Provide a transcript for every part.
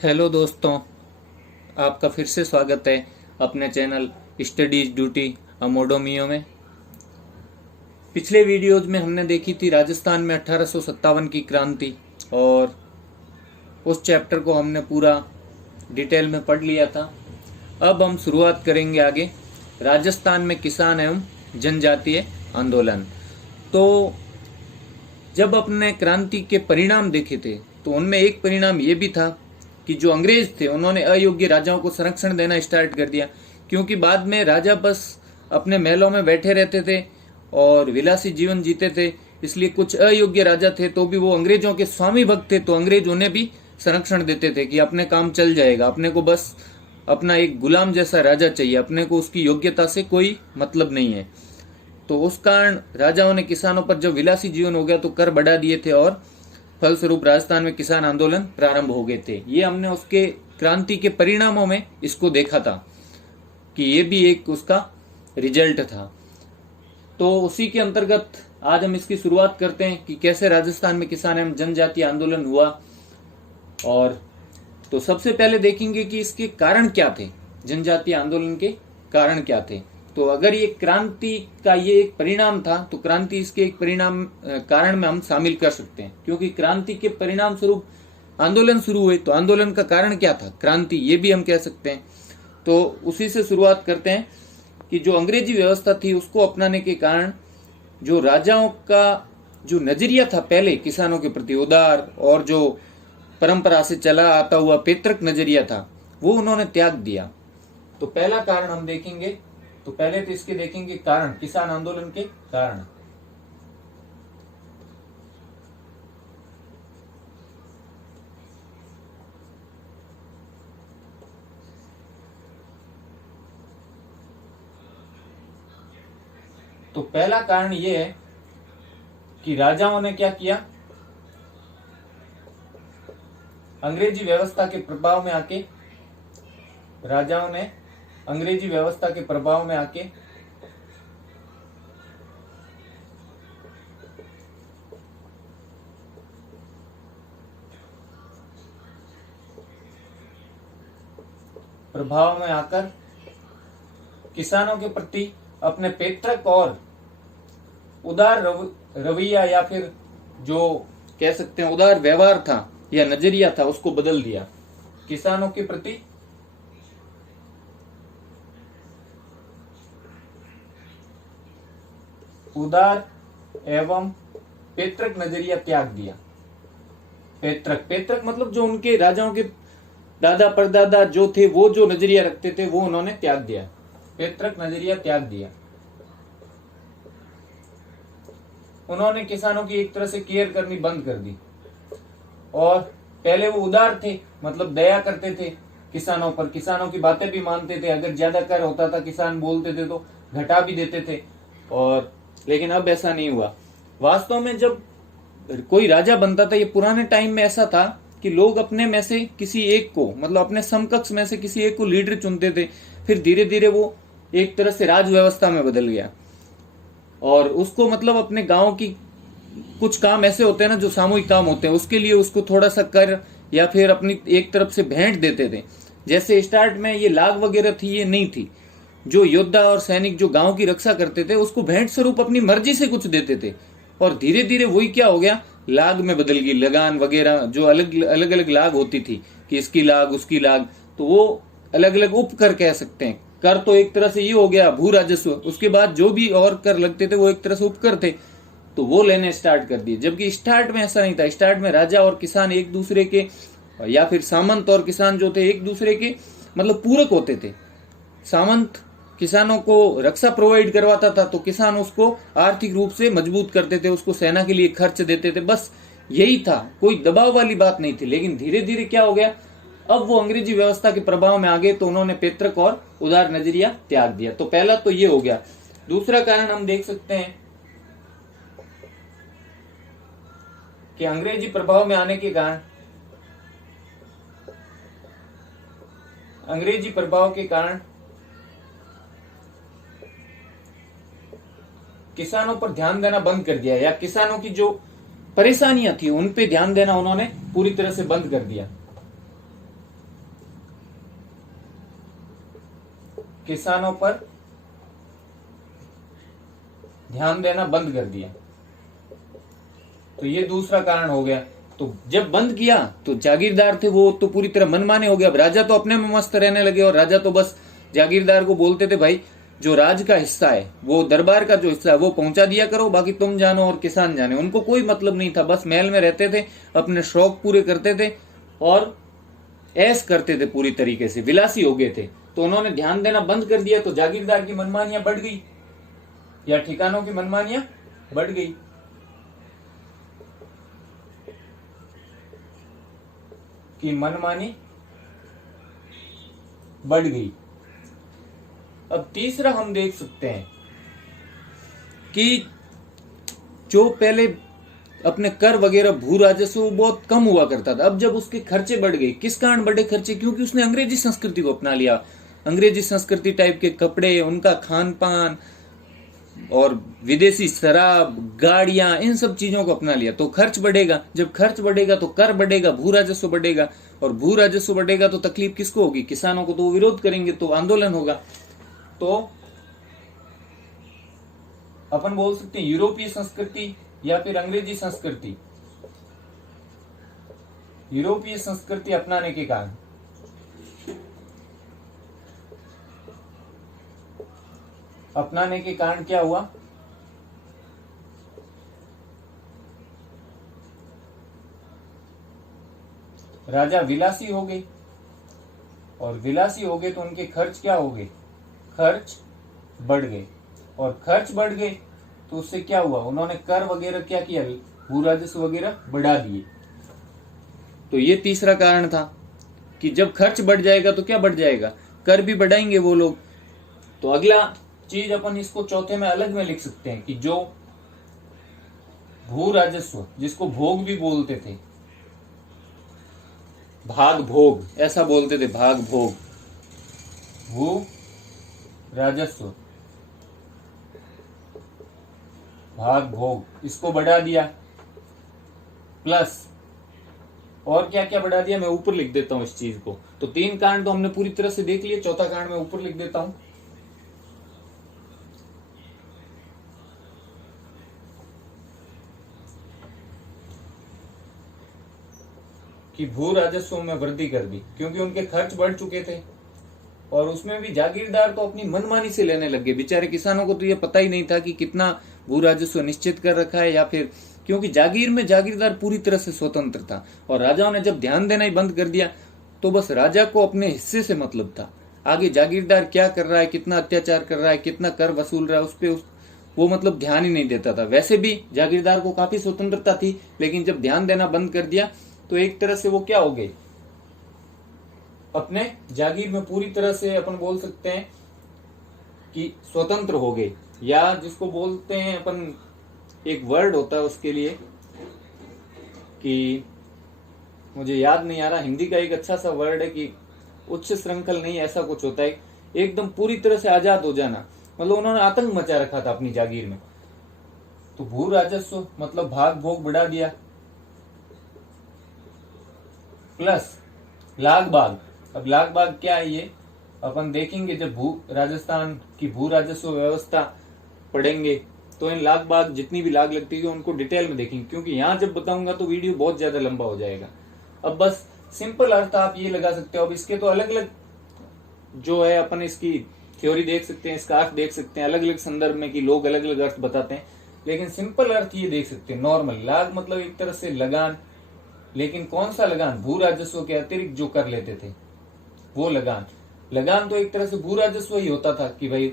Hello दोस्तों, आपका फिर से स्वागत है अपने चैनल स्टडीज ड्यूटी अमोडोमियो में। पिछले वीडियोज में हमने देखी थी राजस्थान में 1857 की क्रांति, और उस चैप्टर को हमने पूरा डिटेल में पढ़ लिया था। अब हम शुरुआत करेंगे आगे राजस्थान में किसान एवं जनजातीय आंदोलन। तो जब अपने क्रांति के परिणाम देखे थे तो उनमें एक परिणाम ये भी था कि जो अंग्रेज थे उन्होंने अयोग्य राजाओं को संरक्षण देना स्टार्ट कर दिया, क्योंकि बाद में राजा बस अपने महलों में बैठे रहते थे और विलासी जीवन जीते थे। इसलिए कुछ अयोग्य राजा थे तो भी वो अंग्रेजों के स्वामी भक्त थे, तो अंग्रेज उन्हें भी संरक्षण देते थे कि अपने काम चल जाएगा, अपने को बस अपना एक गुलाम जैसा राजा चाहिए, अपने को उसकी योग्यता से कोई मतलब नहीं है। तो उस कारण राजाओं ने किसानों पर जब विलासी जीवन हो गया तो कर बढ़ा दिए थे और फलस्वरूप राजस्थान में किसान आंदोलन प्रारंभ हो गए थे। ये हमने उसके क्रांति के परिणामों में इसको देखा था कि ये भी एक उसका रिजल्ट था। तो उसी के अंतर्गत आज हम इसकी शुरुआत करते हैं कि कैसे राजस्थान में किसान एवं जनजातीय आंदोलन हुआ। और तो सबसे पहले देखेंगे कि इसके कारण क्या थे, जनजातीय आंदोलन के कारण क्या थे। तो अगर ये क्रांति का ये एक परिणाम था तो क्रांति इसके एक परिणाम कारण में हम शामिल कर सकते हैं, क्योंकि क्रांति के परिणाम स्वरूप आंदोलन शुरू हुए। तो आंदोलन का कारण क्या था, क्रांति, ये भी हम कह सकते हैं। तो उसी से शुरुआत करते हैं कि जो अंग्रेजी व्यवस्था थी उसको अपनाने के कारण जो राजाओं का जो नजरिया था पहले किसानों के प्रति उदार और जो परंपरा से चला आता हुआ पैतृक नजरिया था वो उन्होंने त्याग दिया। तो पहला कारण हम देखेंगे, तो पहले तो इसके देखेंगे कारण, किसान आंदोलन के कारण। तो पहला कारण यह है कि राजाओं ने क्या किया, अंग्रेजी व्यवस्था के प्रभाव में आके, राजाओं ने अंग्रेजी व्यवस्था के प्रभाव में आके आकर किसानों के प्रति अपने पैतृक और उदार रवैया या फिर जो कह सकते हैं उदार व्यवहार था या नजरिया था उसको बदल दिया। किसानों के प्रति उदार एवं पैतृक नजरिया त्याग दिया। पैतृक मतलब जो उनके राजाओं के दादा परदादा जो थे वो जो नजरिया रखते थे वो उन्होंने त्याग दिया, पैतृक नजरिया त्याग दिया। उन्होंने किसानों की एक तरह से केयर करनी बंद कर दी, और पहले वो उदार थे, मतलब दया करते थे किसानों पर, किसानों की बातें भी मानते थे, अगर ज्यादा कर होता था किसान बोलते थे तो घटा भी देते थे। और लेकिन अब ऐसा नहीं हुआ। वास्तव में जब कोई राजा बनता था, ये पुराने टाइम में ऐसा था कि लोग अपने में से किसी एक को, मतलब अपने समकक्ष में से किसी एक को लीडर चुनते थे, फिर धीरे धीरे वो एक तरह से राज व्यवस्था में बदल गया। और उसको मतलब अपने गांव की कुछ काम ऐसे होते हैं ना जो सामूहिक काम होते हैं, उसके लिए उसको थोड़ा सा कर या फिर अपनी एक तरफ से भेंट देते थे। जैसे स्टार्ट में ये लाग वगैरह थी, ये नहीं थी। जो योद्धा और सैनिक जो गांव की रक्षा करते थे उसको भेंट स्वरूप अपनी मर्जी से कुछ देते थे, और धीरे धीरे वही क्या हो गया, लाग में बदल गई। लगान वगैरह जो अलग अलग लाग होती थी कि इसकी लाग उसकी लाग, तो वो अलग अलग उपकर कह सकते हैं। कर तो एक तरह से ये हो गया भू राजस्व, उसके बाद जो भी और कर लगते थे वो एक तरह से उपकर थे, तो वो लेने स्टार्ट कर दिए। जबकि स्टार्ट में ऐसा नहीं था। स्टार्ट में राजा और किसान एक दूसरे के, या फिर सामंत और किसान जो थे एक दूसरे के मतलब पूरक होते थे। सामंत किसानों को रक्षा प्रोवाइड करवाता था तो किसान उसको आर्थिक रूप से मजबूत करते थे, उसको सेना के लिए खर्च देते थे, बस यही था, कोई दबाव वाली बात नहीं थी। लेकिन धीरे धीरे क्या हो गया, अब वो अंग्रेजी व्यवस्था के प्रभाव में आ गए तो उन्होंने पैतृक और उदार नजरिया त्याग दिया। तो पहला तो ये हो गया। दूसरा कारण हम देख सकते हैं कि अंग्रेजी प्रभाव में आने के कारण, अंग्रेजी प्रभाव के कारण किसानों पर ध्यान देना बंद कर दिया, या किसानों की जो परेशानियां थी उन पे ध्यान देना उन्होंने पूरी तरह से बंद कर दिया। किसानों पर ध्यान देना बंद कर दिया। तो ये दूसरा कारण हो गया। तो जब बंद किया तो जागीरदार थे वो तो पूरी तरह मनमाने हो गए। अब राजा तो अपने में मस्त रहने लगे और राजा तो बस जागीरदार को बोलते थे, भाई जो राज का हिस्सा है, वो दरबार का जो हिस्सा है वो पहुंचा दिया करो, बाकी तुम जानो और किसान जाने। उनको कोई मतलब नहीं था, बस महल में रहते थे, अपने शौक पूरे करते थे और ऐश करते थे, पूरी तरीके से विलासी हो गए थे। तो उन्होंने ध्यान देना बंद कर दिया। तो जागीरदार की मनमानियां बढ़ गई या ठिकानों की मनमानियां बढ़ गई। की मनमानी बढ़ गई। अब तीसरा हम देख सकते हैं कि जो पहले अपने कर वगैरह भू राजस्व बहुत कम हुआ करता था, अब जब उसके खर्चे बढ़ गए, किस कारण बढ़े खर्चे? क्योंकि उसने अंग्रेजी संस्कृति को अपना लिया। अंग्रेजी संस्कृति टाइप के कपड़े, उनका खान पान और विदेशी शराब, गाड़ियां, इन सब चीजों को अपना लिया। तो खर्च बढ़ेगा, जब खर्च बढ़ेगा तो कर बढ़ेगा, भू राजस्व बढ़ेगा, और भू राजस्व बढ़ेगा तो तकलीफ किसको होगी? किसानों को। तो वो विरोध करेंगे, तो आंदोलन होगा। तो अपन बोल सकते हैं यूरोपीय संस्कृति या फिर अंग्रेजी संस्कृति। यूरोपीय संस्कृति अपनाने के कारण क्या हुआ? राजा विलासी हो गए, और विलासी हो गए तो उनके खर्च क्या हो गए? खर्च बढ़ गए, और खर्च बढ़ गए तो उससे क्या हुआ? उन्होंने कर वगैरह क्या किया? भू राजस्व वगैरह बढ़ा दिए। तो ये तीसरा कारण था कि जब खर्च बढ़ जाएगा तो क्या बढ़ जाएगा? कर भी बढ़ाएंगे वो लोग। तो अगला चीज अपन इसको चौथे में अलग में लिख सकते हैं कि जो भू राजस्व, जिसको भोग भी बोलते थे, भाग भोग ऐसा बोलते थे, भाग भोग, भू राजस्व, भाग भोग, इसको बढ़ा दिया। प्लस और क्या क्या बढ़ा दिया, मैं ऊपर लिख देता हूं इस चीज को। तो तीन कारण तो हमने पूरी तरह से देख लिए, चौथा कारण मैं ऊपर लिख देता हूं कि भू राजस्व में वृद्धि कर दी, क्योंकि उनके खर्च बढ़ चुके थे। और उसमें भी जागीरदार तो अपनी मनमानी से लेने लगे। बेचारे किसानों को तो ये पता ही नहीं था कि कितना भू राजस्व निश्चित कर रखा है, या फिर क्योंकि जागीर में जागीरदार पूरी तरह से स्वतंत्र था। और राजाओं ने जब ध्यान देना ही बंद कर दिया तो बस राजा को अपने हिस्से से मतलब था। आगे जागीरदार क्या कर रहा है, कितना अत्याचार कर रहा है, कितना कर वसूल रहा है, उस पर वो मतलब ध्यान ही नहीं देता था। वैसे भी जागीरदार को काफी स्वतंत्रता थी, लेकिन जब ध्यान देना बंद कर दिया तो एक तरह से वो क्या हो गए? अपने जागीर में पूरी तरह से अपन बोल सकते हैं कि स्वतंत्र हो गए। या जिसको बोलते हैं अपन, एक वर्ड होता है उसके लिए कि मुझे याद नहीं आ रहा, हिंदी का एक अच्छा सा वर्ड है कि उच्च श्रृंखल नहीं, ऐसा कुछ होता है, एकदम पूरी तरह से आजाद हो जाना। मतलब उन्होंने आतंक मचा रखा था अपनी जागीर में। तो भू राजस्व मतलब भाग भोग बढ़ा दिया, प्लस लाग बाग। अब लाग बाग क्या है ये अपन देखेंगे जब राजस्थान की भू राजस्व व्यवस्था पढ़ेंगे, तो इन लाग बाग जितनी भी लाग लगती है उनको डिटेल में देखेंगे, क्योंकि यहाँ जब बताऊंगा तो वीडियो बहुत ज्यादा लंबा हो जाएगा। अब बस सिंपल अर्थ आप ये लगा सकते हो। अब इसके तो अलग अलग जो है अपन इसकी थ्योरी देख सकते हैं, इसका अर्थ देख सकते हैं अलग अलग संदर्भ में कि लोग अलग अलग अर्थ बताते हैं, लेकिन सिंपल अर्थ ये देख सकते हैं नॉर्मल। लाग मतलब एक तरह से लगान, लेकिन कौन सा लगान? भू राजस्व के अतिरिक्त जो कर लेते थे वो लगान। लगान तो एक तरह से भू राजस्व ही होता था कि भाई,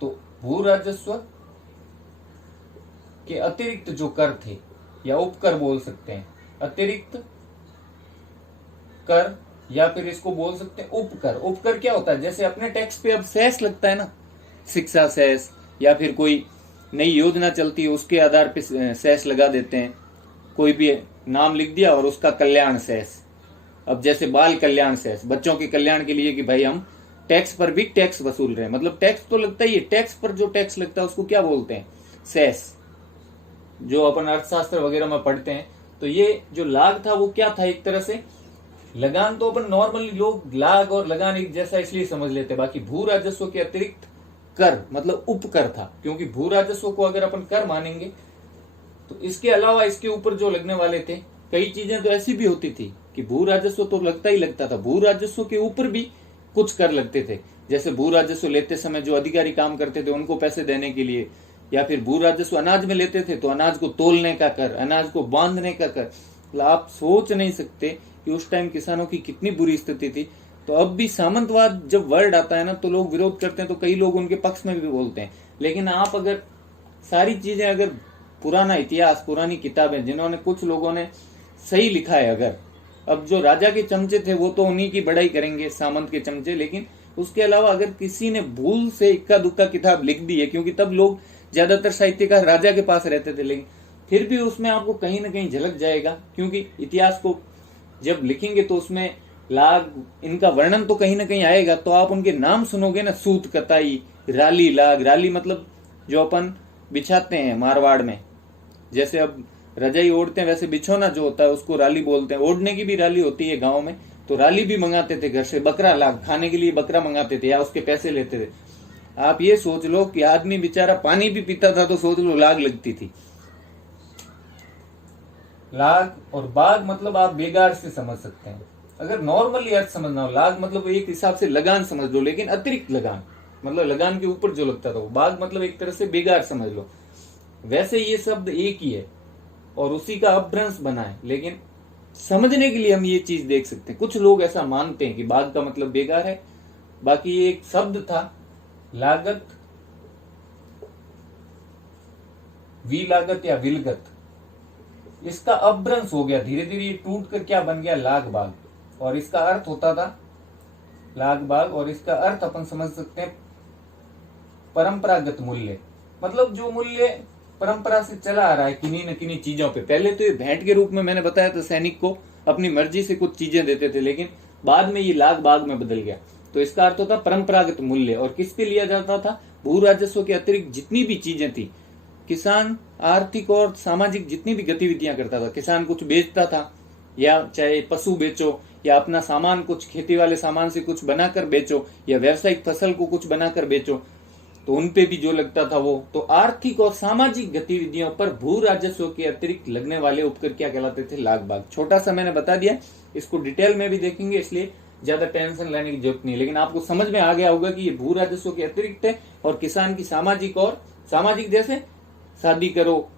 तो भू राजस्व के अतिरिक्त जो कर थे या उपकर बोल सकते हैं, अतिरिक्त कर, या फिर इसको बोल सकते हैं उपकर। उपकर क्या होता है? जैसे अपने टैक्स पे अब सेस लगता है ना, शिक्षा सेस, या फिर कोई नई योजना चलती है उसके आधार पे सेस लगा देते हैं। कोई भी नाम लिख दिया और उसका कल्याण सेस। अब जैसे बाल कल्याण सेस, बच्चों के कल्याण के लिए कि भाई हम टैक्स पर भी टैक्स वसूल रहे हैं। मतलब टैक्स तो लगता ही है, टैक्स पर जो टैक्स लगता है उसको क्या बोलते हैं? सेस, जो अपन अर्थशास्त्र वगैरह में पढ़ते हैं। तो ये जो लाग था वो क्या था? एक तरह से लगान तो अपन नॉर्मली लोग लाग और लगान एक जैसा इसलिए समझ लेते, बाकी भू राजस्व के अतिरिक्त कर मतलब उपकर था, क्योंकि भू राजस्व को अगर अपन कर मानेंगे तो इसके अलावा इसके ऊपर जो लगने वाले थे कई चीजें तो ऐसी भी होती थी कि भू राजस्व तो लगता ही लगता था, भू राजस्व के ऊपर भी कुछ कर लगते थे। जैसे भू राजस्व लेते समय जो अधिकारी काम करते थे उनको पैसे देने के लिए, या फिर भू राजस्व अनाज में लेते थे तो अनाज को तोलने का कर, अनाज को बांधने का कर। मतलब आप सोच नहीं सकते कि उस टाइम किसानों की कितनी बुरी स्थिति थी। तो अब भी सामंतवाद जब वर्ड आता है ना तो लोग विरोध करते हैं, तो कई लोग उनके पक्ष में भी बोलते हैं। लेकिन आप अगर सारी चीजें, अगर पुराना इतिहास, पुरानी किताबें जिन्होंने कुछ लोगों ने सही लिखा है, अगर अब जो राजा के चमचे थे वो तो उन्हीं की बड़ाई करेंगे, सामंत के चमचे, लेकिन उसके अलावा अगर किसी ने भूल से इक्का दुक्का किताब लिख दी है, क्योंकि तब लोग ज्यादातर साहित्यकार राजा के पास रहते थे, लेकिन फिर भी उसमें आपको कहीं ना कहीं झलक जाएगा, क्योंकि इतिहास को जब लिखेंगे तो उसमें लाग इनका वर्णन तो कहीं ना कहीं आएगा। तो आप उनके नाम सुनोगे ना, सूत कताई, राली लाग, राली मतलब जो अपन बिछाते हैं मारवाड़ में, जैसे अब रजाई ओढ़ते हैं वैसे बिछोना जो होता है उसको राली बोलते हैं। ओढ़ने की भी राली होती है गांव में, तो राली भी मंगाते थे घर से, बकरा लाग खाने के लिए बकरा मंगाते थे या उसके पैसे लेते थे। आप ये सोच लो कि आदमी बेचारा पानी भी पीता था तो सोच लो लाग लगती थी। लाग और बाग मतलब आप बेगार से समझ सकते हैं, अगर नॉर्मली अर्थ समझना हो। लाग मतलब एक हिसाब से लगान समझ लो, लेकिन अतिरिक्त लगान मतलब लगान के ऊपर जो लगता था वो। बाग मतलब एक तरह से बेगार समझ लो। वैसे ये शब्द एक ही है और उसी का अपभ्रंश बना है, लेकिन समझने के लिए हम ये चीज देख सकते हैं। कुछ लोग ऐसा मानते हैं कि बाग का मतलब बेगार है, बाकी ये एक शब्द था लागत, विलागत या विलगत, इसका अपभ्रंश हो गया धीरे धीरे, ये टूट कर क्या बन गया, लाग बाग। और इसका अर्थ होता था लाग बाग, और इसका अर्थ अपन समझ सकते हैं परंपरागत मूल्य, मतलब जो मूल्य परंपरा से चला आ रहा है किन्हीं न किन्हीं चीजों पे। पहले तो ये भेंट के रूप में मैंने बताया था, सैनिक को अपनी मर्जी से कुछ चीजें देते थे, लेकिन बाद में ये लाग बाग में बदल गया। तो इसका अर्थ होता परंपरागत मूल्य। और किस पे लिया जाता था, भू राजस्व के अतिरिक्त जितनी भी चीजें थी, किसान आर्थिक और सामाजिक जितनी भी गतिविधियां करता था, किसान कुछ बेचता था या चाहे पशु बेचो या अपना सामान कुछ खेती वाले सामान से कुछ बनाकर बेचो या व्यावसायिक फसल को कुछ बनाकर बेचो, तो उनपे भी जो लगता था वो, तो आर्थिक और सामाजिक गतिविधियों पर भू राजस्व के अतिरिक्त लगने वाले उपकर क्या कहलाते थे, लाग बाग। छोटा सा मैंने बता दिया, इसको डिटेल में भी देखेंगे इसलिए ज्यादा टेंशन लेने की जरूरत नहीं, लेकिन आपको समझ में आ गया होगा कि ये भू राजस्व के अतिरिक्त है और किसान की सामाजिक, और सामाजिक जैसे शादी करो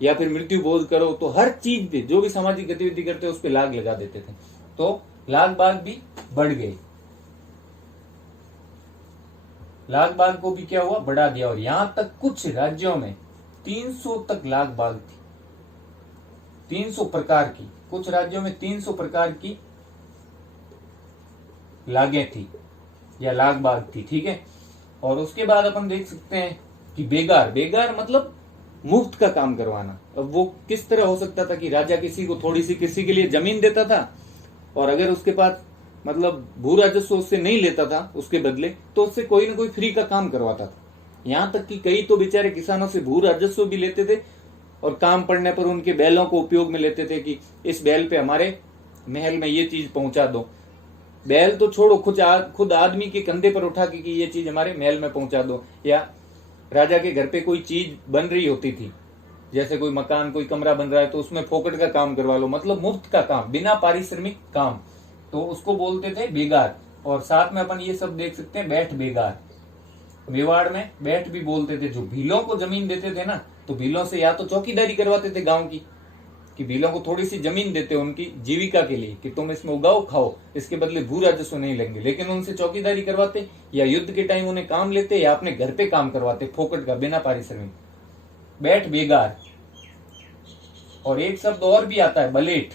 या फिर मृत्यु बोध करो, तो हर चीज पे जो भी सामाजिक गतिविधि करते उस पर लाग लगा देते थे, तो लाग बाग भी बढ़ गए। लाग बाग को भी क्या हुआ, बढ़ा दिया। और यहां तक कुछ राज्यों में 300 तक लाग बाग थी, 300 प्रकार की, कुछ राज्यों में 300 प्रकार की लागें थी या लाग बाग थी, ठीक है। और उसके बाद अपन देख सकते हैं कि बेगार, बेगार मतलब मुफ्त का काम करवाना। अब वो किस तरह हो सकता था कि राजा किसी को थोड़ी सी किसी के लिए जमीन देता था, और अगर उसके पास मतलब भू राजस्व उससे नहीं लेता था उसके बदले, तो उससे कोई ना कोई फ्री का काम करवाता था। यहां तक कि कई तो बेचारे किसानों से भू राजस्व भी लेते थे और काम पड़ने पर उनके बैलों को उपयोग में लेते थे कि इस बैल पे हमारे महल में ये चीज पहुंचा दो। बैल तो छोड़ो, खुद आदमी के कंधे पर उठा के कि ये चीज हमारे महल में पहुंचा दो। या राजा के घर पे कोई चीज बन रही होती थी, जैसे कोई मकान, कोई कमरा बन रहा है, तो उसमें फोकट का काम करवा लो, मतलब मुफ्त का काम, बिना पारिश्रमिक काम, तो उसको बोलते थे बेगार। और साथ में अपन ये सब देख सकते हैं बैठ बेगार, मेवाड़ में बैठ भी बोलते थे। जो भीलों को जमीन देते थे ना, तो भीलों से या तो चौकीदारी करवाते थे गांव की, कि भीलों को थोड़ी सी जमीन देते उनकी जीविका के लिए कि तुम इसमें उगाओ खाओ, इसके बदले भू राजस्व नहीं लेंगे, लेकिन उनसे चौकीदारी करवाते या युद्ध के टाइम उन्हें काम लेते या अपने घर पे काम करवाते फोकट का, बिना पारिश्रमिक, बैठ बेगार। और एक शब्द और भी आता है बलेट,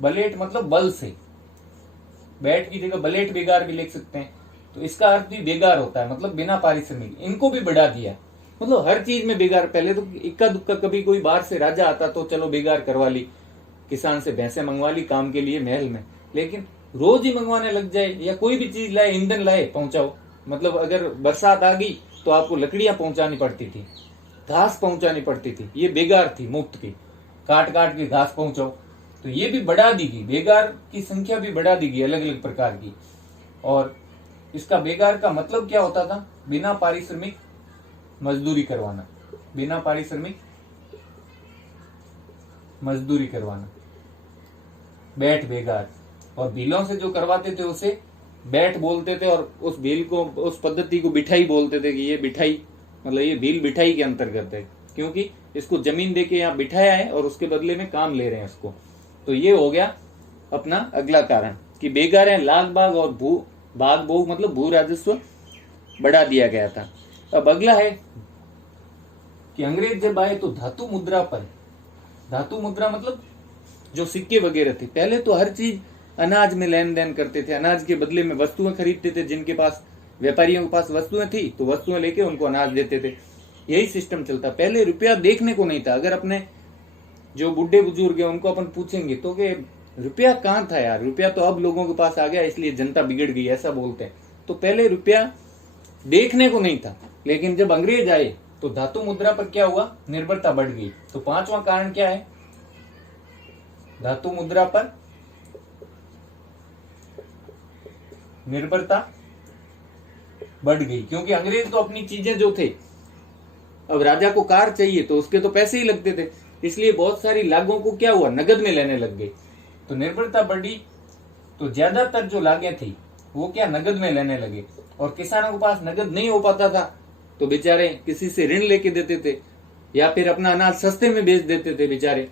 बलेट मतलब बल से, बैठ की जगह बलेट बेगार भी लिख सकते हैं, तो इसका अर्थ भी बेगार होता है, मतलब बिना पारिश्रमिक। इनको भी बढ़ा दिया, मतलब हर चीज में बेगार। पहले तो इक्का दुक्का कभी कोई बाहर से राजा आता तो चलो बेगार करवा ली, किसान से भैंसे मंगवा ली काम के लिए महल में, लेकिन रोज ही मंगवाने लग जाए या कोई भी चीज लाए, ईंधन लाए पहुंचाओ, मतलब अगर बरसात आ गई तो आपको लकड़ियां पहुंचानी पड़ती थी, घास पहुंचानी पड़ती थी, ये बेगार थी मुफ्त की, काट काट के घास पहुंचाओ। तो ये भी बढ़ा दी गई, बेगार की संख्या भी बढ़ा दी गई अलग अलग प्रकार की। और इसका बेगार का मतलब क्या होता था? बिना पारिश्रमिक मजदूरी करवाना, बिना पारिश्रमिक मजदूरी करवाना, बैठ बेगार। और भीलों से जो करवाते थे उसे बैठ बोलते थे, और उस भील को, उस पद्धति को बिठाई बोलते थे कि ये बिठाई, मतलब ये भील बिठाई के अंतर्गत है, क्योंकि इसको जमीन देके यहाँ बिठाया है और उसके बदले में काम ले रहे हैं इसको। तो ये हो गया अपना अगला कारण कि बेगार है, लाग बाग और भू बाग भोग मतलब भू राजस्व बढ़ा दिया गया था। अब अगला है कि अंग्रेज जब आए तो धातु मुद्रा पर, धातु मुद्रा मतलब जो सिक्के वगैरह थे, पहले तो हर चीज अनाज में लेन देन करते थे, अनाज के बदले में वस्तुएं खरीदते थे, जिनके पास, व्यापारियों के पास वस्तुएं थी तो वस्तुएं लेके उनको अनाज देते थे, यही सिस्टम चलता। पहले रुपया देखने को नहीं था। अगर अपने जो बुढ़े बुजुर्ग है उनको अपन पूछेंगे तो कि रुपया कहाँ था यार, रुपया तो अब लोगों के पास आ गया इसलिए जनता बिगड़ गई, ऐसा बोलते हैं। तो पहले रुपया देखने को नहीं था, लेकिन जब अंग्रेज आए तो धातु मुद्रा पर क्या हुआ? निर्भरता बढ़ गई। तो पांचवा कारण क्या है? धातु मुद्रा पर निर्भरता बढ़ गई, क्योंकि अंग्रेज तो अपनी चीजें जो थे, अब राजा को कार चाहिए तो उसके तो पैसे ही लगते थे, इसलिए बहुत सारी लागों को क्या हुआ? नगद में लेने लग गए। तो निर्भरता बढ़ी तो ज्यादातर जो लागें थी वो क्या? नगद में लेने लगे। और किसानों के पास नगद नहीं हो पाता था तो बेचारे किसी से ऋण लेके देते थे, या फिर अपना अनाज सस्ते में बेच देते थे बेचारे,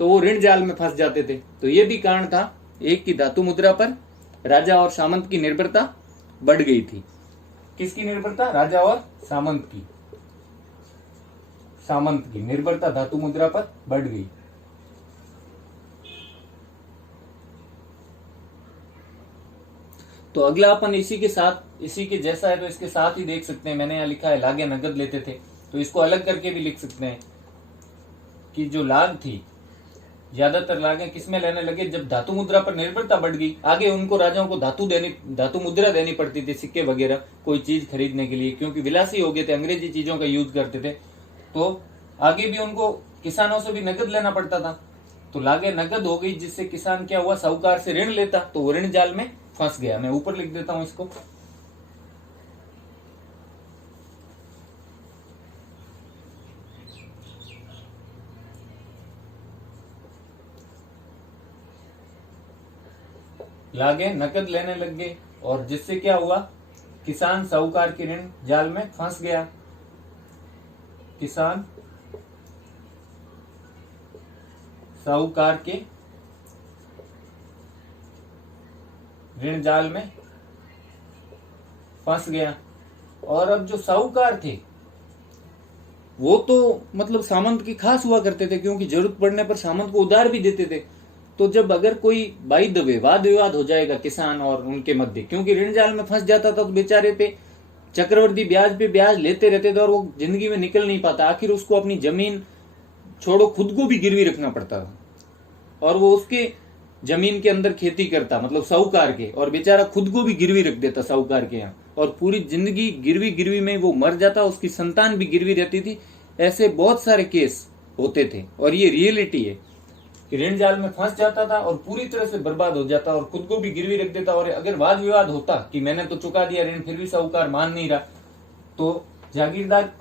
तो वो ऋण जाल में फंस जाते थे। तो ये भी कारण था एक की धातु मुद्रा पर राजा और सामंत की निर्भरता बढ़ गई थी। किसकी निर्भरता? राजा और सामंत की, सामंत की निर्भरता धातु मुद्रा पर बढ़ गई। तो अगला अपन इसी के साथ, इसी के जैसा है तो इसके साथ ही देख सकते हैं। मैंने यहाँ लिखा है लागे नगद लेते थे, तो इसको अलग करके भी लिख सकते हैं कि जो लाग थी, ज्यादातर लागें किसमें लेने लगे? जब धातु मुद्रा पर निर्भरता बढ़ गई। आगे उनको राजाओं को धातु मुद्रा देनी पड़ती थी, सिक्के वगैरह कोई चीज खरीदने के लिए, क्योंकि विलासी हो गए थे, अंग्रेजी चीजों का यूज करते थे। तो आगे भी उनको किसानों से भी नगद लेना पड़ता था। तो लागे नगद हो गई, जिससे किसान क्या हुआ? साहूकार से ऋण लेता, तो वो ऋण जाल में फंस गया। मैं ऊपर लिख देता हूं इसको। लागे नकद लेने लग गए, और जिससे क्या हुआ? किसान साहूकार के ऋण जाल में फंस गया। किसान साहूकार के ऋण जाल में फंस गया। और अब जो साहूकार थे वो तो मतलब सामंत की खास हुआ करते थे, क्योंकि जरूरत पड़ने पर सामंत को उधार भी देते थे। तो जब अगर कोई बाई द वे वाद विवाद हो जाएगा किसान और उनके मध्य, क्योंकि ऋण जाल में फंस जाता था तो बेचारे पे चक्रवर्ती ब्याज पे ब्याज लेते रहते थे और वो जिंदगी में निकल नहीं पाता। आखिर उसको अपनी जमीन छोड़ो, खुद को भी गिरवी रखना पड़ता था, और वो उसके जमीन के अंदर खेती करता, मतलब साहूकार के, और बेचारा खुद को भी गिरवी रख देता साहूकार के यहाँ, और पूरी जिंदगी गिरवी में वो मर जाता, उसकी संतान भी गिरवी रहती थी। ऐसे बहुत सारे केस होते थे, और ये रियलिटी है कि ऋण जाल में फंस जाता था और पूरी तरह से बर्बाद हो जाता और खुद को भी गिरवी रख देता। और अगर वाद विवाद होता कि मैंने तो चुका दिया ऋण, फिर भी साहूकार मान नहीं रहा, तो जागीरदार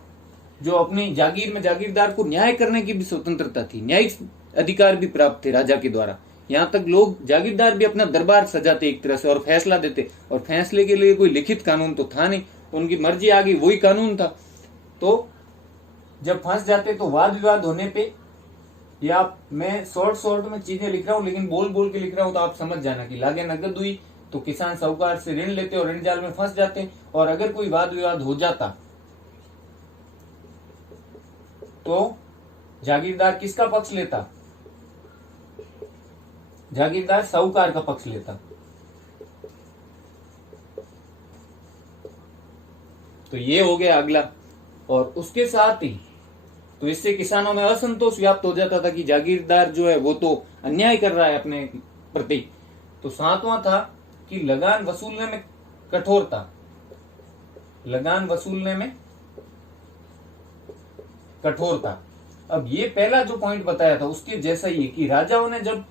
जो अपनी जागीर में, जागीरदार को न्याय करने की भी स्वतंत्रता थी, न्यायिक अधिकार भी प्राप्त थे राजा के द्वारा। यहाँ तक लोग, जागीरदार भी अपना दरबार सजाते एक तरह से और फैसला देते, और फैसले के लिए कोई लिखित कानून तो था नहीं, उनकी मर्जी आ गई वही कानून था। तो जब फंस जाते तो वाद विवाद होने पे, या मैं शॉर्ट में चीजें लिख रहा हूं लेकिन बोल बोल के लिख रहा हूं तो आप समझ जाना कि लागे नगद हुई तो किसान साहूकार से ऋण लेते और ऋण जाल में फंस जाते। और अगर कोई वाद विवाद हो जाता तो जागीरदार किसका पक्ष लेता? जागीरदार साहूकार का पक्ष लेता। तो ये हो गया अगला। और उसके साथ ही तो इससे किसानों में असंतोष व्याप्त हो जाता था कि जागीरदार जो है वो तो अन्याय कर रहा है अपने प्रति। तो सातवां था कि लगान वसूलने में कठोरता, लगान वसूलने में कठोरता। अब ये पहला जो पॉइंट बताया था उसके जैसा ही है कि राजाओं ने जब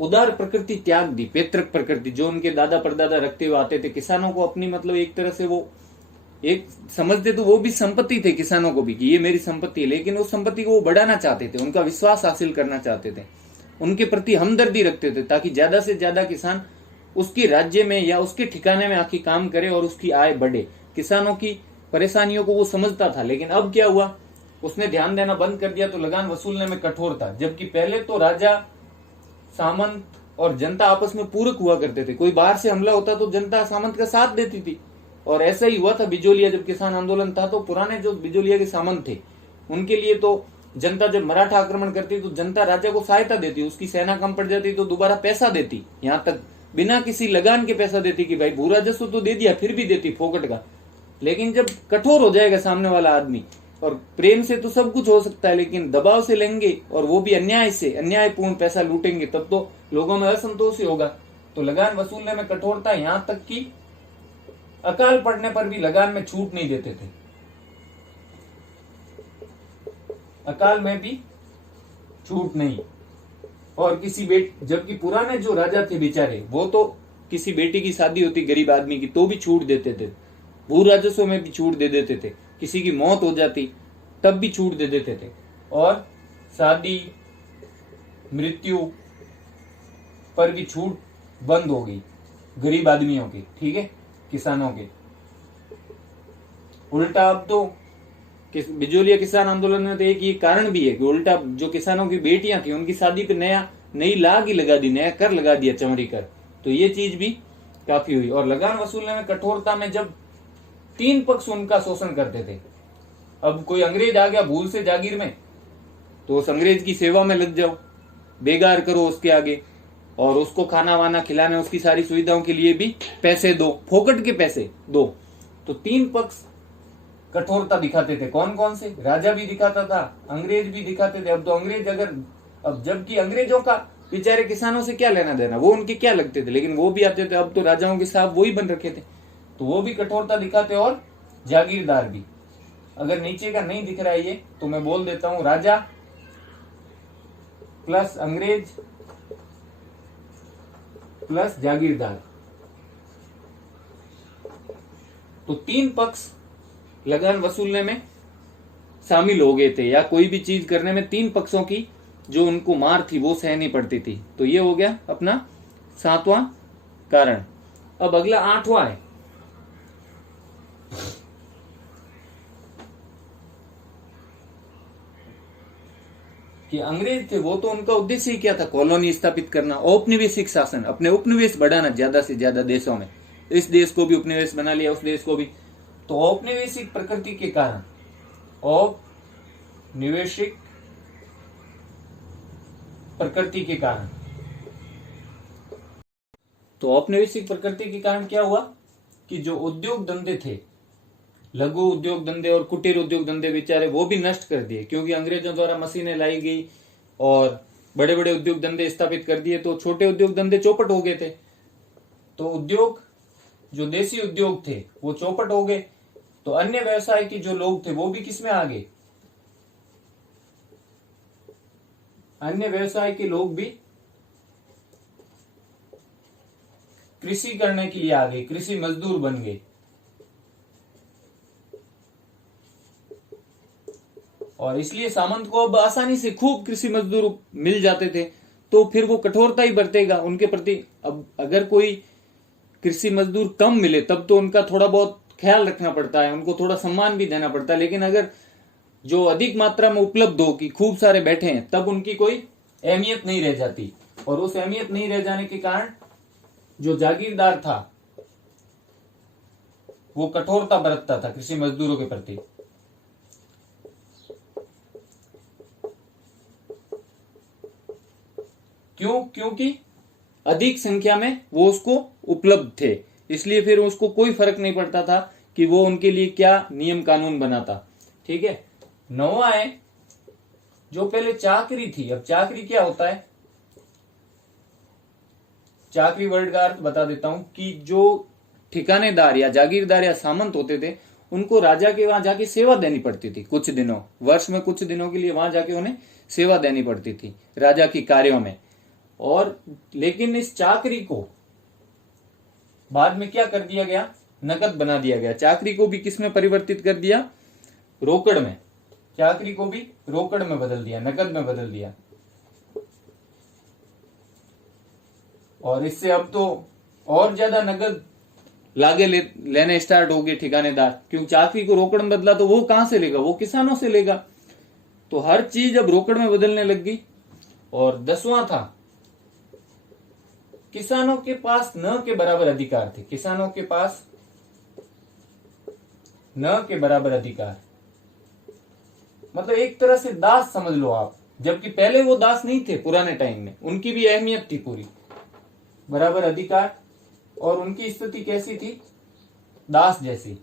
उदार प्रकृति त्याग दी, पैतृक प्रकृति जो उनके दादा परदादा रखते हुए आते थे। किसानों को अपनी मतलब एक तरह से वो एक समझते तो वो भी संपत्ति थे किसानों को भी कि ये मेरी संपत्ति है, लेकिन उस संपत्ति को वो बढ़ाना चाहते थे, उनका विश्वास हासिल करना चाहते थे, उनके प्रति हमदर्दी रखते थे ताकि ज्यादा से ज्यादा किसान उसके राज्य में या उसके ठिकाने में आके काम करे और उसकी आय बढ़े। किसानों की परेशानियों को वो समझता था। लेकिन अब क्या हुआ, उसने ध्यान देना बंद कर दिया तो लगान वसूलने में कठोर था। जबकि पहले तो राजा, सामंत और जनता आपस में पूरक हुआ करते थे। कोई बाहर से हमला होता तो जनता सामंत का साथ देती थी, और ऐसा ही हुआ था बिजोलिया जब किसान आंदोलन था। तो पुराने जो बिजोलिया के सामंत थे उनके लिए तो जनता जब मराठा आक्रमण करती तो जनता राजा को सहायता देती, उसकी सेना कम पड़ जाती तो दोबारा पैसा देती, यहाँ तक बिना किसी लगान के पैसा देती कि भाई भू राजस्व तो दे दिया, फिर भी देती फोकट का। लेकिन जब कठोर हो जाएगा सामने वाला आदमी, और प्रेम से तो सब कुछ हो सकता है लेकिन दबाव से लेंगे और वो भी अन्याय से, अन्यायपूर्ण पैसा लूटेंगे, तब तो लोगों में असंतोष ही होगा। तो लगान वसूलने में कठोरता, यहाँ तक कि अकाल पड़ने पर भी लगान में छूट नहीं देते थे, अकाल में भी छूट नहीं। और किसी जबकि पुराने जो राजा थे बेचारे, वो तो किसी बेटी की शादी होती गरीब आदमी की तो भी छूट देते थे, भू राजस्व में भी छूट दे देते थे, किसी की मौत हो जाती तब भी छूट दे देते थे, और शादी मृत्यु पर भी छूट बंद हो गई गरीब आदमियों की, ठीक है, किसानों के। उल्टा अब तो बिजोलिया किसान आंदोलन में तो एक ये कारण भी है कि उल्टा जो किसानों की बेटियां थी उनकी शादी पे नई लाग ही लगा दी, नया कर लगा दिया, चमड़ी कर। तो ये चीज भी काफी हुई। और लगान वसूलने में कठोरता में जब तीन पक्ष उनका शोषण करते थे, अब कोई अंग्रेज आ गया भूल से जागीर में तो उस अंग्रेज की सेवा में लग जाओ, बेगार करो उसके आगे, और उसको खाना वाना खिलाने, उसकी सारी सुविधाओं के लिए भी पैसे दो, फोकट के पैसे दो। तो तीन पक्ष कठोरता दिखाते थे। कौन कौन से? राजा भी दिखाता था, अंग्रेज भी दिखाते थे। अब तो अंग्रेज अब जबकि अंग्रेजों का बेचारे किसानों से क्या लेना देना, वो उनके क्या लगते थे, लेकिन वो भी आते थे। अब तो राजाओं के साथ वो ही बन रखे थे, तो वो भी कठोरता दिखाते। और जागीरदार भी, अगर नीचे का नहीं दिख रहा है ये तो मैं बोल देता हूं, राजा प्लस अंग्रेज प्लस जागीरदार, तो तीन पक्ष लगान वसूलने में शामिल हो गए थे, या कोई भी चीज करने में तीन पक्षों की जो उनको मार थी वो सहनी पड़ती थी। तो ये हो गया अपना सातवां कारण। अब अगला आठवां है कि अंग्रेज थे वो तो उनका उद्देश्य ही क्या था, कॉलोनी स्थापित करना, औपनिवेशिक शासन, अपने उपनिवेश बढ़ाना ज्यादा से ज्यादा देशों में। इस देश को भी उपनिवेश बना लिया, उस देश को भी। तो औपनिवेशिक प्रकृति के कारण, औपनिवेशिक प्रकृति के कारण, तो औपनिवेशिक प्रकृति के कारण क्या हुआ कि जो उद्योग धंधे थे, लघु उद्योग धंधे और कुटीर उद्योग धंधे बेचारे वो भी नष्ट कर दिए, क्योंकि अंग्रेजों द्वारा मशीनें लाई गई और बड़े बड़े उद्योग धंधे स्थापित कर दिए, तो छोटे उद्योग धंधे चौपट हो गए थे। तो उद्योग, जो देसी उद्योग थे वो चौपट हो गए। तो अन्य व्यवसाय के जो लोग थे वो भी किसमें आ गए, अन्य व्यवसाय के लोग भी कृषि करने के लिए आ गए, कृषि मजदूर बन गए। और इसलिए सामंत को अब आसानी से खूब कृषि मजदूर मिल जाते थे, तो फिर वो कठोरता ही बरतेगा उनके प्रति। अब अगर कोई कृषि मजदूर कम मिले तब तो उनका थोड़ा बहुत ख्याल रखना पड़ता है, उनको थोड़ा सम्मान भी देना पड़ता है। लेकिन अगर जो अधिक मात्रा में उपलब्ध हो कि खूब सारे बैठे हैं, तब उनकी कोई अहमियत नहीं रह जाती। और उस अहमियत नहीं रह जाने के कारण जो जागीरदार था वो कठोरता बरतता था कृषि मजदूरों के प्रति। क्यों? क्योंकि अधिक संख्या में वो उसको उपलब्ध थे, इसलिए फिर उसको कोई फर्क नहीं पड़ता था कि वो उनके लिए क्या नियम कानून बनाता। ठीक है। नौवां है जो पहले चाकरी थी। अब चाकरी क्या होता है, चाकरी वर्ड का अर्थ बता देता हूं कि जो ठिकानेदार या जागीरदार या सामंत होते थे उनको राजा के वहां जाके सेवा देनी पड़ती थी कुछ दिनों, वर्ष में कुछ दिनों के लिए वहां जाके उन्हें सेवा देनी पड़ती थी राजा की कार्यों में। और लेकिन इस चाकरी को बाद में क्या कर दिया गया, नकद बना दिया गया। चाकरी को भी किस में परिवर्तित कर दिया, रोकड़ में। चाकरी को भी रोकड़ में बदल दिया, नकद में बदल दिया। और इससे अब तो और ज्यादा नकद लागे लेने स्टार्ट हो गए ठिकानेदार, क्योंकि चाकरी को रोकड़ में बदला तो वो कहां से लेगा, वो किसानों से लेगा। तो हर चीज अब रोकड़ में बदलने लग गई। और 10वां था, किसानों के पास न के बराबर अधिकार थे। किसानों के पास न के बराबर अधिकार, मतलब एक तरह से दास समझ लो आप, जबकि पहले वो दास नहीं थे। पुराने टाइम में उनकी भी अहमियत थी पूरी, बराबर अधिकार। और उनकी स्थिति कैसी थी, दास जैसी।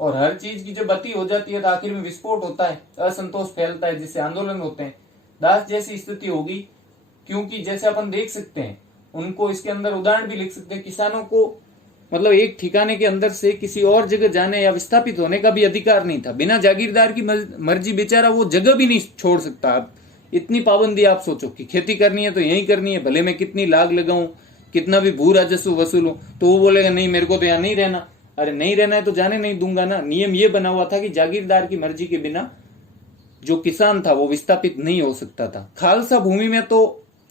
और हर चीज की जब अति हो जाती है तो आखिर में विस्फोट होता है, असंतोष फैलता है, जिससे आंदोलन होते हैं। दास जैसी स्थिति होगी, क्योंकि जैसे अपन देख सकते हैं उनको, इसके अंदर उदाहरण भी लिख सकते हैं। किसानों को मतलब एक ठिकाने के अंदर से किसी और जगह जाने या विस्थापित होने का भी अधिकार नहीं था। बिना जागीरदार की मर्जी बेचारा वो जगह भी नहीं छोड़ सकता। आप इतनी पाबंदी, आप सोचो कि खेती करनी है तो यही करनी है, भले मैं कितनी लाग लगाऊं, कितना भी भू राजस्व वसूलूं, तो वो बोलेगा नहीं मेरे को तो यहाँ नहीं रहना। अरे नहीं रहना है तो जाने नहीं दूंगा ना। नियम ये बना हुआ था कि जागीरदार की मर्जी के बिना जो किसान था वो विस्थापित नहीं हो सकता था। खालसा भूमि में तो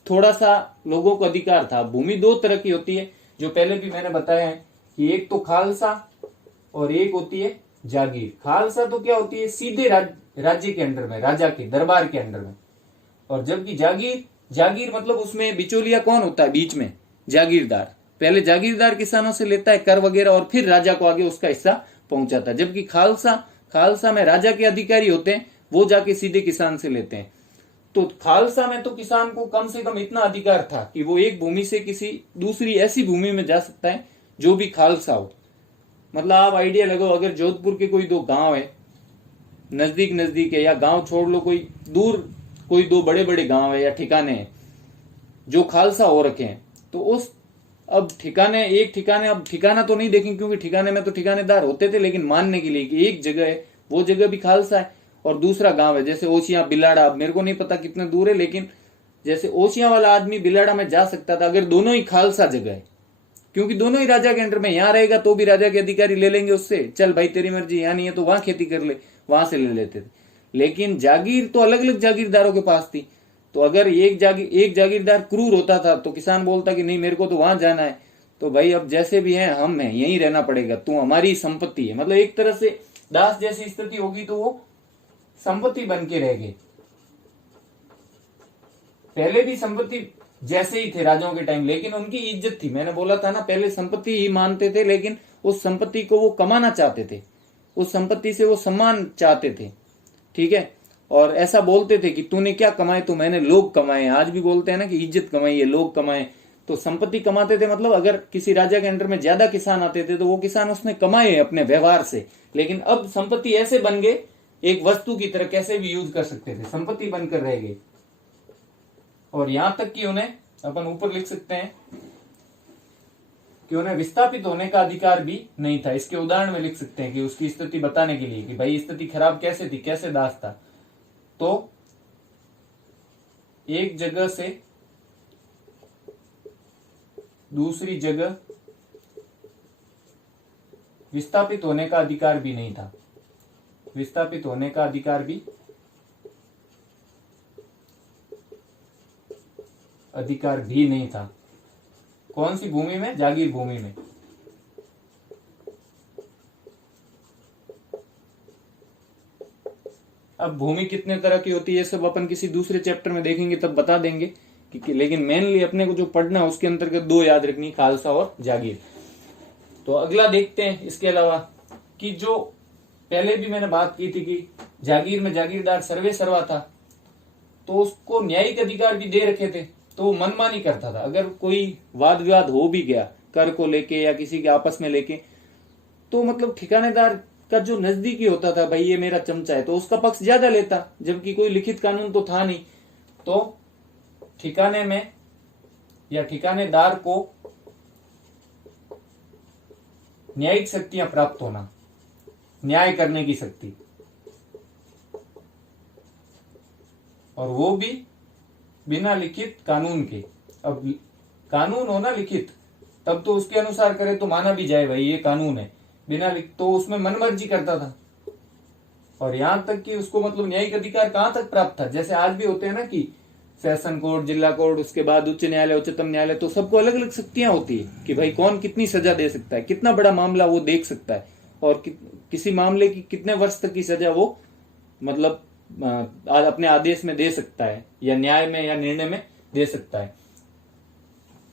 थोड़ा सा लोगों को अधिकार था। भूमि दो तरह की होती है, जो पहले भी मैंने बताया है कि एक तो खालसा और एक होती है जागीर। खालसा तो क्या होती है, सीधे राज्य के अंडर में, राजा के दरबार के अंडर में। और जबकि जागीर, जागीर मतलब उसमें बिचौलिया कौन होता है बीच में, जागीरदार। पहले जागीरदार किसानों से लेता है कर वगैरह और फिर राजा को आगे उसका हिस्सा पहुंचाता है। जबकि खालसा, खालसा में राजा के अधिकारी होते हैं, वो जाके सीधे किसान से लेते हैं। तो खालसा में तो किसान को कम से कम इतना अधिकार था कि वो एक भूमि से किसी दूसरी ऐसी भूमि में जा सकता है जो भी खालसा हो। मतलब आप आइडिया लगाओ, अगर जोधपुर के कोई दो गांव है, नजदीक नजदीक है, या गांव छोड़ लो कोई दूर, कोई दो बड़े बड़े गांव है या ठिकाने हैं जो खालसा हो रखे हैं, तो उस अब ठिकाने, एक ठिकाने, अब ठिकाना तो नहीं देखेंगे क्योंकि ठिकाने में तो ठिकानेदार होते थे, लेकिन मानने के लिए कि एक जगह है, वो जगह भी खालसा है। और दूसरा गांव है जैसे ओशिया बिलाड़ा, अब मेरे को नहीं पता कितने दूर है, लेकिन जैसे ओशिया वाला आदमी बिलाड़ा में जा सकता था अगर दोनों ही खालसा जगह है, क्योंकि दोनों ही राजा के अंडर में। यहां रहेगा तो भी राजा के अधिकारी ले लेंगे उससे, चल भाई तेरी मर्जी, यहां नहीं है तो वहां खेती कर ले, वहां से ले लेते थे। लेकिन जागीर तो अलग अलग जागीरदारों के पास थी। तो अगर एक जागीरदार क्रूर होता था तो किसान बोलता कि नहीं मेरे को तो वहां जाना है, तो भाई अब जैसे भी है हम हैं, यहीं रहना पड़ेगा, तू हमारी संपत्ति है। मतलब एक तरह से दास जैसी स्थिति होगी, तो वो संपत्ति बन के रह गए। पहले भी संपत्ति जैसे ही थे राजाओं के टाइम, लेकिन उनकी इज्जत थी। मैंने बोला था ना, पहले संपत्ति ही मानते थे, लेकिन उस संपत्ति को वो कमाना चाहते थे, उस संपत्ति से वो सम्मान चाहते थे। ठीक है, और ऐसा बोलते थे कि तूने क्या कमाए, तो मैंने लोग कमाए। आज भी बोलते हैं ना कि इज्जत कमाई है, लोग कमाए। तो संपत्ति कमाते थे, मतलब अगर किसी राजा के अंडर में ज्यादा किसान आते थे तो वो किसान उसने कमाए अपने व्यवहार से। लेकिन अब संपत्ति ऐसे बन गए, एक वस्तु की तरह कैसे भी यूज कर सकते थे, संपत्ति बनकर रह गई। और यहां तक कि उन्हें, अपन ऊपर लिख सकते हैं कि उन्हें विस्थापित होने का अधिकार भी नहीं था। इसके उदाहरण में लिख सकते हैं कि उसकी स्थिति बताने के लिए कि भाई स्थिति खराब कैसे थी, कैसे दास था। तो एक जगह से दूसरी जगह विस्थापित होने का अधिकार भी नहीं था, विस्थापित होने का अधिकार भी नहीं था। कौन सी भूमि में, जागीर भूमि में। अब भूमि कितने तरह की होती है सब अपन किसी दूसरे चैप्टर में देखेंगे, तब बता देंगे कि लेकिन मेनली अपने को जो पढ़ना है उसके अंतर्गत दो याद रखनी, खालसा और जागीर। तो अगला देखते हैं इसके अलावा कि जो पहले भी मैंने बात की थी कि जागीर में जागीरदार सर्वे सर्वा था, तो उसको न्यायिक अधिकार भी दे रखे थे, तो वो मनमानी करता था। अगर कोई वाद विवाद हो भी गया कर को लेके या किसी के आपस में लेके, तो मतलब ठिकानेदार का जो नजदीकी होता था, भाई ये मेरा चमचा है, तो उसका पक्ष ज्यादा लेता, जबकि कोई लिखित कानून तो था नहीं। तो ठिकाने में या ठिकानेदार को न्यायिक शक्तियां प्राप्त होना, न्याय करने की शक्ति। और वो भी बिना लिखित कानून के। अब कानून हो ना लिखित, तब तो उसके अनुसार करे तो माना भी जाए भाई ये कानून है। बिना लिख तो उसमें मनमर्जी करता था। और यहां तक कि उसको मतलब न्यायिक अधिकार कहां तक प्राप्त था, जैसे आज भी होते हैं ना कि सेशन कोर्ट, जिला कोर्ट, उसके बाद उच्च न्यायालय, उच्चतम न्यायालय, तो सबको अलग अलग शक्तियां होती है कि भाई कौन कितनी सजा दे सकता है, कितना बड़ा मामला वो देख सकता है, और किसी मामले की कितने वर्ष तक की सजा वो मतलब अपने आदेश में दे सकता है, या न्याय में या निर्णय में दे सकता है।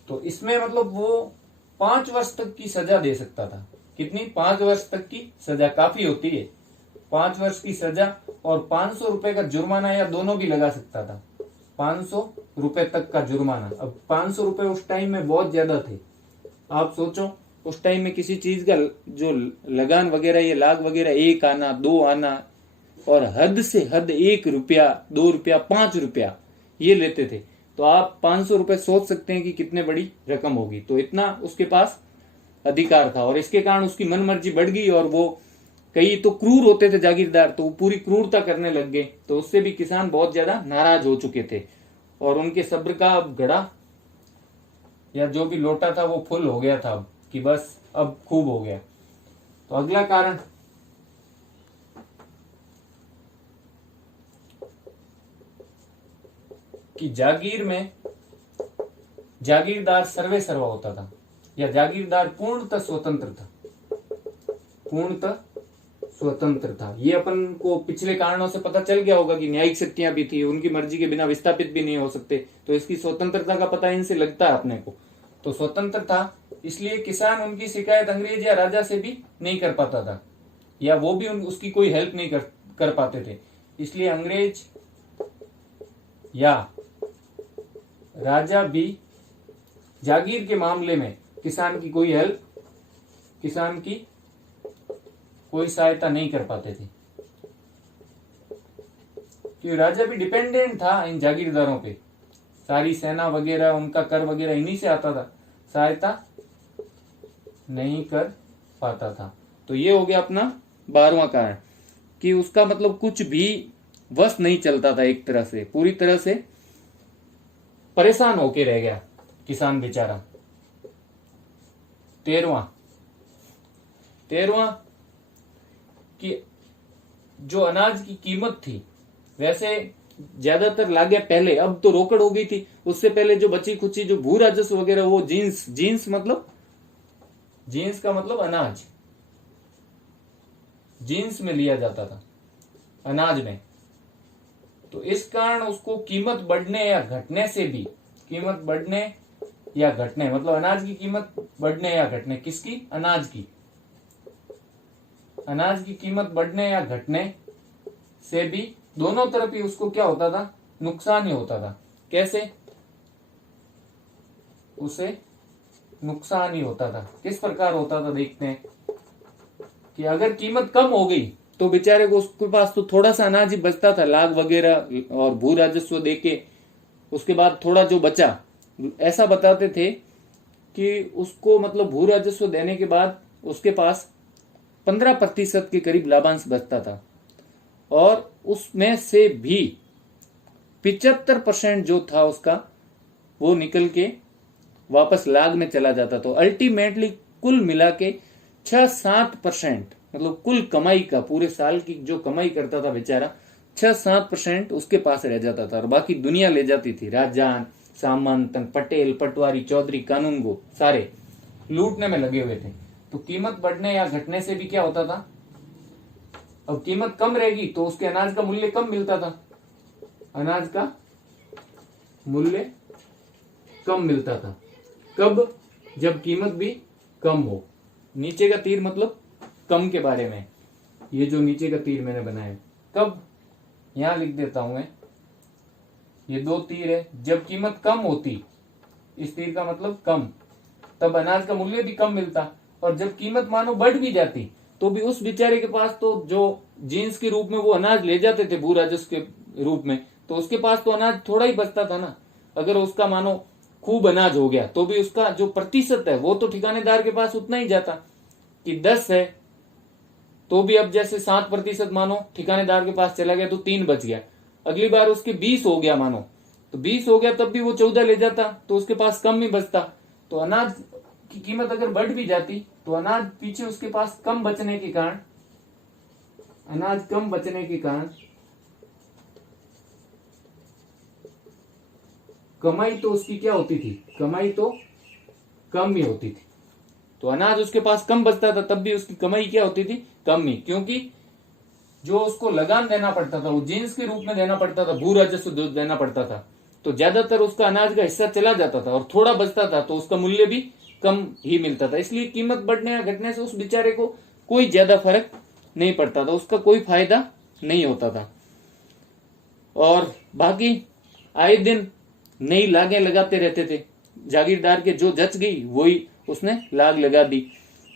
तो इसमें मतलब वो 5 वर्ष तक की सजा दे सकता था। कितनी? 5 वर्ष तक की सजा काफी होती है। 5 वर्ष की सजा और 500 रुपए का जुर्माना या दोनों भी लगा सकता था। 500 रुपए तक का जुर्माना। अब 500 रुपए उस टाइम में बहुत ज्यादा थे। आप सोचो उस टाइम में किसी चीज का जो लगान वगैरह, ये लाग वगैरह, 1 आना 2 आना, और हद से हद 1 रुपया 2 रुपया 5 रुपया ये लेते थे। तो आप 500 रुपए सोच सकते हैं कि कितने बड़ी रकम होगी। तो इतना उसके पास अधिकार था, और इसके कारण उसकी मनमर्जी बढ़ गई, और वो कई तो क्रूर होते थे जागीरदार, तो वो पूरी क्रूरता करने लग गए। तो उससे भी किसान बहुत ज्यादा नाराज हो चुके थे, और उनके सब्र का अब घड़ा या जो भी लोटा था वो फुल हो गया था, अब कि बस अब खूब हो गया। तो अगला कारण, कि जागीर में जागीरदार सर्वे सर्वा होता था, या जागीरदार पूर्णतः स्वतंत्र था। पूर्णतः स्वतंत्र था। ये अपन को पिछले कारणों से पता चल गया होगा कि न्यायिक शक्तियां भी थी, उनकी मर्जी के बिना विस्थापित भी नहीं हो सकते। तो इसकी स्वतंत्रता का पता इनसे लगता है अपने को। तो स्वतंत्र था, इसलिए किसान उनकी शिकायत अंग्रेज या राजा से भी नहीं कर पाता था, या वो भी उसकी कोई हेल्प नहीं कर पाते थे। इसलिए अंग्रेज या राजा भी जागीर के मामले में किसान की कोई हेल्प, किसान की कोई सहायता नहीं कर पाते थे, क्योंकि राजा भी डिपेंडेंट था इन जागीरदारों पे। सारी सेना वगैरह, उनका कर वगैरह इन्हीं से आता था, सहायता नहीं कर पाता था। तो ये हो गया अपना 12वां कारण, कि उसका मतलब कुछ भी वश नहीं चलता था, एक तरह से पूरी तरह से परेशान होके रह गया किसान बेचारा। 13वां कि जो अनाज की कीमत थी, वैसे ज्यादातर लागे पहले, अब तो रोकड़ हो गई थी, उससे पहले जो बची खुची जो भू राजस्व वगैरह, वो जींस मतलब जींस का मतलब अनाज, जींस में लिया जाता था, अनाज में। तो इस कारण उसको कीमत बढ़ने या घटने से भी, कीमत बढ़ने या घटने मतलब अनाज की कीमत बढ़ने या घटने, किसकी? अनाज की। अनाज की कीमत बढ़ने या घटने से भी दोनों तरफ ही उसको क्या होता था? नुकसान ही होता था। कैसे? उसे नुकसान ही होता था। किस प्रकार होता था देखते हैं, कि अगर कीमत कम हो गई तो बेचारे को, उसके पास तो थोड़ा सा अनाज ही बचता था, लाग वगैरह और भू राजस्व देके, उसके बाद थोड़ा जो बचा, ऐसा बताते थे कि उसको मतलब भू राजस्व देने के बाद उसके पास 15% के करीब लाभांश बचता था, और उसमें से भी 75% जो था उसका, वो निकल के वापस लाग में चला जाता। तो अल्टीमेटली कुल मिला के 6-7% मतलब कुल कमाई का, पूरे साल की जो कमाई करता था बेचारा, 6-7% उसके पास रह जाता था, और बाकी दुनिया ले जाती थी। राजान, सामंत, पटेल, पटवारी, चौधरी, कानूनगो सारे लूटने में लगे हुए थे। तो कीमत बढ़ने या घटने से भी क्या होता था? अब कीमत कम रहेगी तो उसके अनाज का मूल्य कम मिलता था, अनाज का मूल्य कम मिलता था। कब? जब कीमत भी कम हो। नीचे का तीर मतलब कम के बारे में, ये जो नीचे का तीर मैंने बनाया, कब? यहां लिख देता हूं मैं, ये 2 तीर है। जब कीमत कम होती, इस तीर का मतलब कम, तब अनाज का मूल्य भी कम मिलता। और जब कीमत मानो बढ़ भी जाती तो भी उस बेचारे के पास तो जो जींस के रूप में वो अनाज ले जाते थे भू राजस्व के रूप में, तो उसके पास तो अनाज थोड़ा ही बचता था ना। अगर उसका मानो खूब अनाज हो गया तो भी उसका जो प्रतिशत है वो तो ठिकानेदार के पास उतना ही जाता। कि 10 है तो भी अब जैसे 7% मानो ठिकानेदार के पास चला गया तो 3 बच गया। अगली बार उसके 20 हो गया मानो, तो 20 हो गया तब भी वो 14 ले जाता, तो उसके पास कम ही बचता। तो अनाज की कीमत अगर बढ़ भी जाती तो अनाज पीछे उसके पास कम बचने के कारण, अनाज कम बचने के कारण कमाई तो उसकी क्या होती थी, कमाई तो कम ही होती थी। तो अनाज उसके पास कम बचता था तब भी उसकी कमाई क्या होती थी, कम ही, क्योंकि जो उसको लगान देना पड़ता था वो जींस के रूप में देना पड़ता था, भू राजस्व देना पड़ता था, तो ज्यादातर उसका अनाज का हिस्सा चला जाता था और थोड़ा बचता था तो उसका मूल्य भी कम ही मिलता था। इसलिए कीमत बढ़ने या घटने से उस बेचारे को कोई ज्यादा फर्क नहीं पड़ता था, उसका कोई फायदा नहीं होता था। और बाकी आए दिन नई लागें लगाते रहते थे, जागीरदार के जो जच गई वही उसने लाग लगा दी।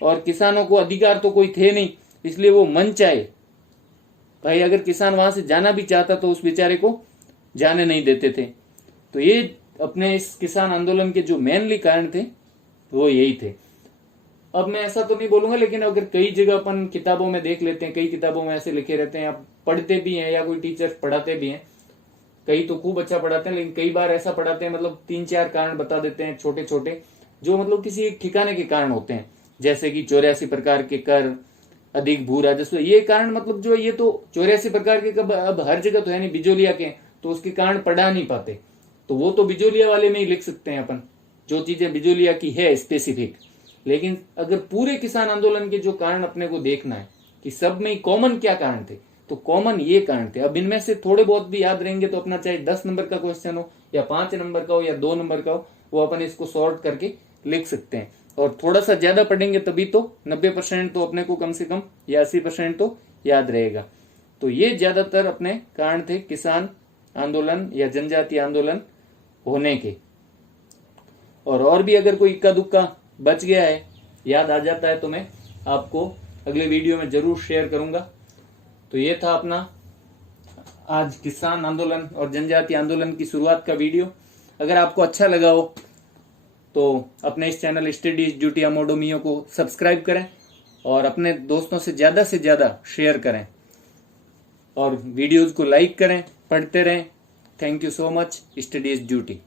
और किसानों को अधिकार तो कोई थे नहीं, इसलिए वो मन चाहे भाई अगर किसान वहां से जाना भी चाहता तो उस बेचारे को जाने नहीं देते थे। तो ये अपने इस किसान आंदोलन के जो मेनली कारण थे वो यही थे। अब मैं ऐसा तो नहीं बोलूंगा, लेकिन अगर कई जगह अपन किताबों में देख लेते हैं, कई किताबों में ऐसे लिखे रहते हैं, आप पढ़ते भी हैं या कोई टीचर पढ़ाते भी हैं, कई तो खूब अच्छा पढ़ाते हैं, लेकिन कई बार ऐसा पढ़ाते हैं मतलब 3-4 कारण बता देते हैं छोटे छोटे, जो मतलब किसी एक ठिकाने के कारण होते हैं, जैसे कि 84 प्रकार के कर, अधिक भू राजस्व, ये कारण मतलब जो ये तो 84 प्रकार के कब अब हर जगह तो है नहीं, बिजोलिया के तो उसके कारण पढ़ा नहीं पाते, तो वो तो बिजोलिया वाले में ही लिख सकते हैं अपन, जो चीजें बिजोलिया की है स्पेसिफिक। लेकिन अगर पूरे किसान आंदोलन के जो कारण अपने को देखना है कि सब में कॉमन क्या कारण थे, तो कॉमन ये कारण थे। अब इनमें से थोड़े बहुत भी याद रहेंगे तो अपना चाहे 10 नंबर का क्वेश्चन हो या 5 नंबर का हो या 2 नंबर का हो, वो अपन इसको सॉर्ट करके लिख सकते हैं। और थोड़ा सा ज्यादा पढ़ेंगे तभी तो 90% तो अपने को कम से कम या 80% तो याद रहेगा। तो ये ज्यादातर अपने कारण थे किसान आंदोलन या जनजातीय आंदोलन होने के। और भी अगर कोई इक्का दुक्का बच गया है, याद आ जाता है, तो मैं आपको अगले वीडियो में जरूर शेयर करूंगा। तो ये था अपना आज किसान आंदोलन और जनजातीय आंदोलन की शुरुआत का वीडियो। अगर आपको अच्छा लगा हो तो अपने इस चैनल स्टडीज ड्यूटी अमोडो मियो को सब्सक्राइब करें और अपने दोस्तों से ज्यादा शेयर करें और वीडियोज को लाइक करें, पढ़ते रहें। Thank you so much. Studies duty.